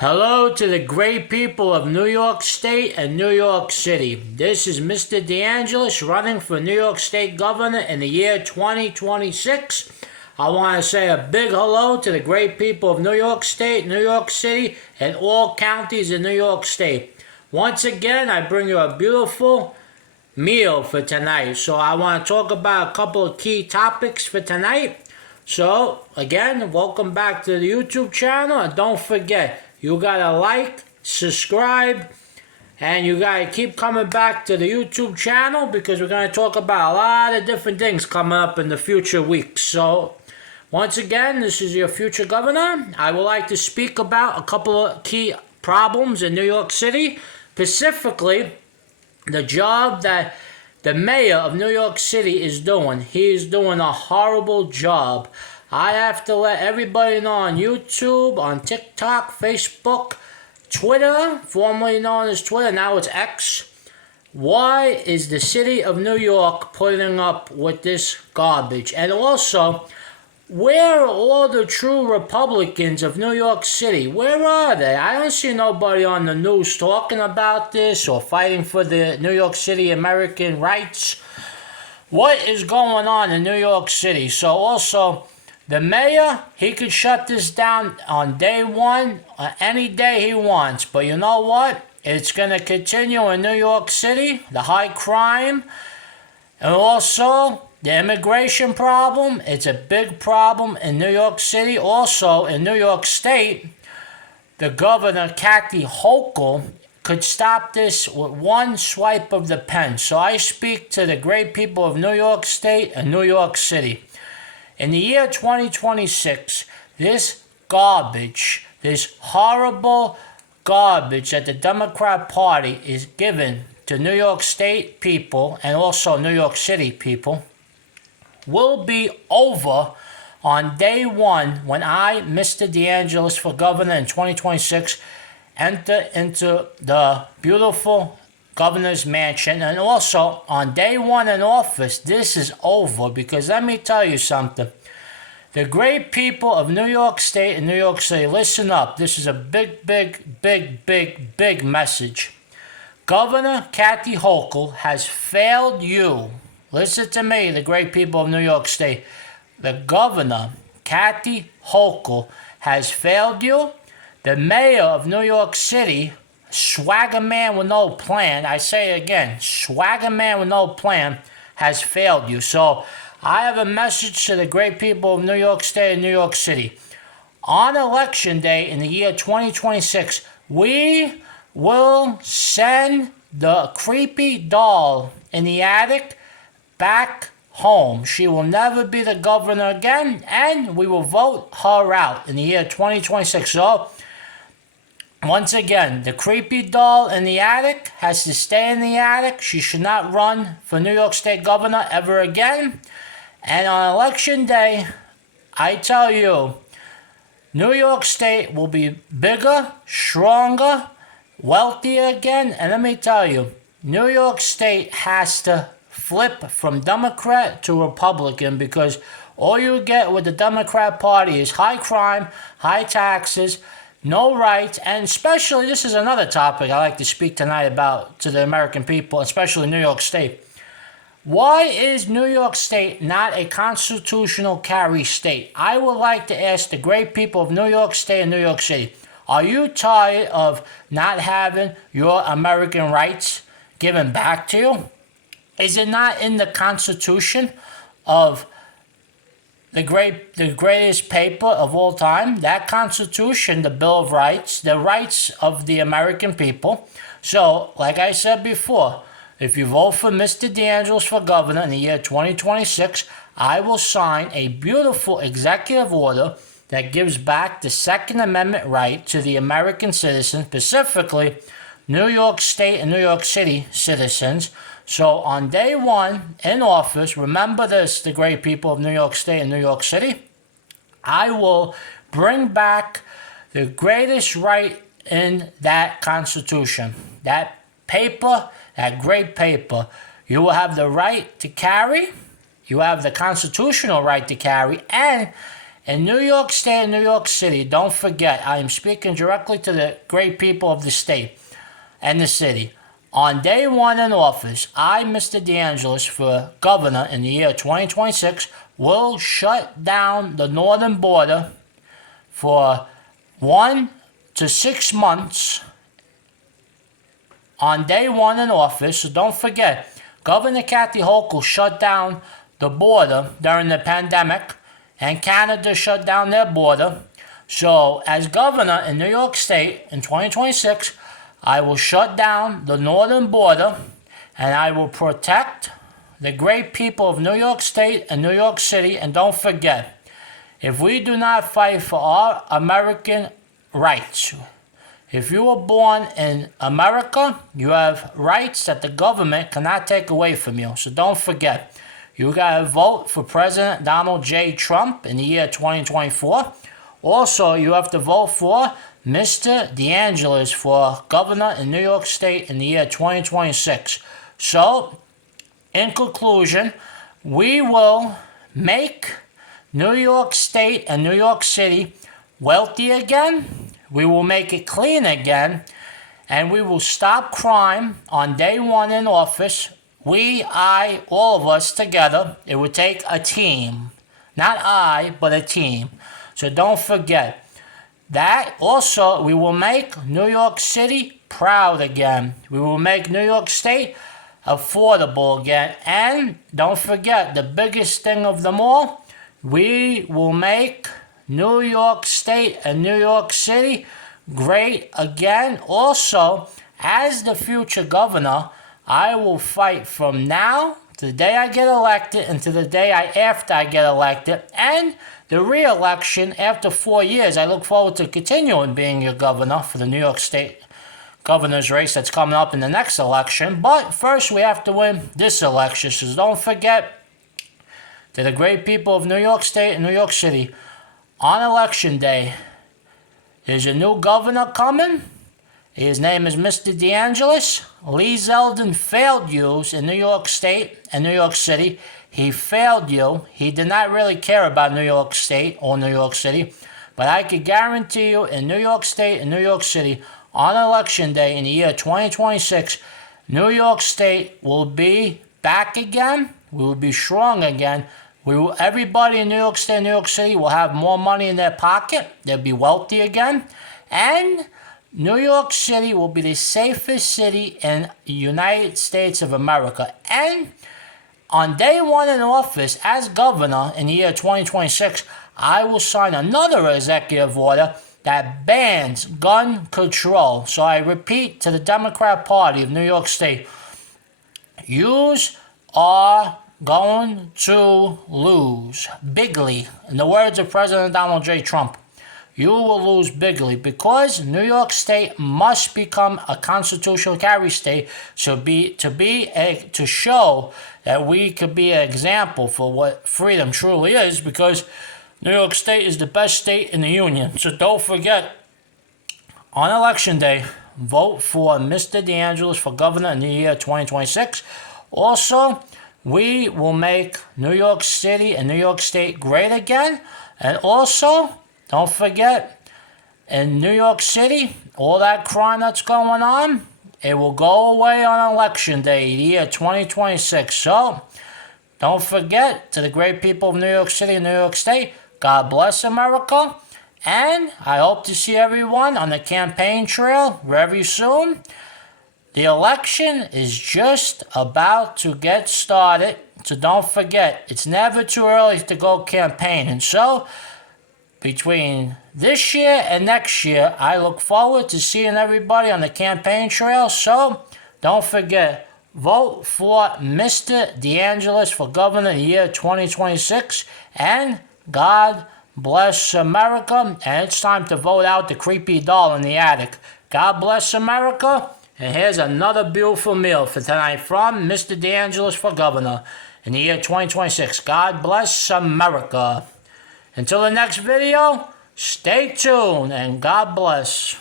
Hello to the great people of New York State and New York City. This is Mr. DeAngelis running for New York State Governor in the year 2026. I want to say a big hello to the great people of New York State, New York City, and all counties in New York State. Once again, I bring you a beautiful meal for tonight. So I want to talk about a couple of key topics for tonight. So, again, welcome back to the YouTube channel, and don't forget, you gotta like, subscribe, and you gotta keep coming back to the YouTube channel because we're gonna talk about a lot of different things coming up in the future weeks. So, once again, this is your future governor. I would like to speak about a couple of key problems in New York City, specifically the job that the mayor of New York City is doing. He is doing a horrible job. I have to let everybody know on YouTube, on TikTok, Facebook, Twitter, formerly known as Twitter, now it's X. Why is the city of New York putting up with this garbage? And also, where are all the true Republicans of New York City? Where are they? I don't see nobody on the news talking about this or fighting for the New York City American rights. What is going on in New York City? So also, the mayor, he could shut this down on day one, any day he wants. But you know what? It's going to continue in New York City, the high crime, and also the immigration problem. It's a big problem in New York City. Also, in New York State, the governor, Kathy Hochul, could stop this with one swipe of the pen. So I speak to the great people of New York State and New York City. In the year 2026, this garbage, this horrible garbage that the Democrat Party is giving to New York State people and also New York City people will be over on day one when I, Mr. DeAngelis for governor in 2026, enter into the beautiful governor's mansion. And also on day one in office, this is over because let me tell you something. The great people of New York State and New York City, listen up. This is a big message. Governor Kathy Hochul has failed you. Listen to me, the great people of New York State. The governor, Kathy Hochul, has failed you. The mayor of New York City, swagger man with no plan, I say it again, swagger man with no plan, has failed you. So I have a message to the great people of New York State and New York City. On election day in the year 2026, we will send the creepy doll in the attic back home. She will never be the governor again, and we will vote her out in the year 2026. So, once again, the creepy doll in the attic has to stay in the attic. She should not run for New York State governor ever again. And on election day, I tell you, New York State will be bigger, stronger, wealthier again. And let me tell you, New York State has to flip from Democrat to Republican because all you get with the Democrat Party is high crime, high taxes, no rights, and especially, this is another topic I like to speak tonight about to the American people, especially New York State. Why is New York State not a constitutional carry state? I would like to ask the great people of New York State and New York City, are you tired of not having your American rights given back to you? Is it not in the Constitution of the greatest paper of all time? That Constitution, the Bill of Rights, the rights of the American people. So, like I said before, if you vote for Mr. DeAngelis for governor in the year 2026, I will sign a beautiful executive order that gives back the Second Amendment right to the American citizens, specifically New York State and New York City citizens. So on day one in office, remember this, the great people of New York State and New York City, I will bring back the greatest right in that Constitution. That paper, that great paper, you will have the right to carry, you have the constitutional right to carry, and In New York State and New York City, don't forget, I am speaking directly to the great people of the state and the city. On day one in office, I, Mr. DeAngelis, for governor in the year 2026, will shut down the northern border for 1 to 6 months on day one in office. So don't forget, Governor Kathy Hochul shut down the border during the pandemic, and Canada shut down their border. So as governor in New York State in 2026, I will shut down the northern border, and I will protect the great people of New York State and New York City. And don't forget, if we do not fight for our American rights, if you were born in America, you have rights that the government cannot take away from you. So don't forget, you got to vote for President Donald J. Trump in the year 2024. Also, you have to vote for Mr. DeAngelis for governor in New York State in the year 2026. So, in conclusion, we will make New York State and New York City wealthy again. We will make it clean again. And we will stop crime on day one in office. We, I, all of us together. It would take a team. Not I, but a team. So don't forget that. Also, we will make New York City proud again. We will make New York State affordable again. And don't forget, the biggest thing of them all, we will make New York State and New York City great again. Also, as the future governor, I will fight from now to the day I get elected and to the day after I get elected, and the re-election after 4 years. I look forward to continuing being your governor for the New York State governor's race that's coming up in the next election. But first, we have to win this election. So don't forget, to the great people of New York State and New York City, on election day, there's a new governor coming. His name is Mr. DeAngelis. Lee Zeldin failed you in New York State and New York City. He failed you. He did not really care about New York State or New York City. But I can guarantee you, in New York State and New York City, on election day in the year 2026, New York State will be back again. We will be strong again. Everybody in New York State and New York City will have more money in their pocket. They'll be wealthy again. And New York City will be the safest city in the United States of America. And on day one in office as governor in the year 2026, I will sign another executive order that bans gun control. So I repeat to the Democrat Party of New York State, yous are going to lose bigly. In the words of President Donald J. Trump, you will lose bigly, because New York State must become a constitutional carry state to show that we could be an example for what freedom truly is, because New York State is the best state in the union. So don't forget, on election day, vote for Mr. DeAngelis for governor in the year 2026. Also, we will make New York City and New York State great again. And also, don't forget, in New York City, all that crime that's going on, it will go away on election day, the year 2026. So, don't forget, to the great people of New York City and New York State, God bless America. And I hope to see everyone on the campaign trail very soon. The election is just about to get started. So don't forget, it's never too early to go campaigning. So, between this year and next year, I look forward to seeing everybody on the campaign trail. So, don't forget, vote for Mr. DeAngelis for governor in the year 2026. And God bless America. And it's time to vote out the creepy doll in the attic. God bless America. And here's another beautiful meal for tonight from Mr. DeAngelis for governor in the year 2026. God bless America. Until the next video, stay tuned and God bless.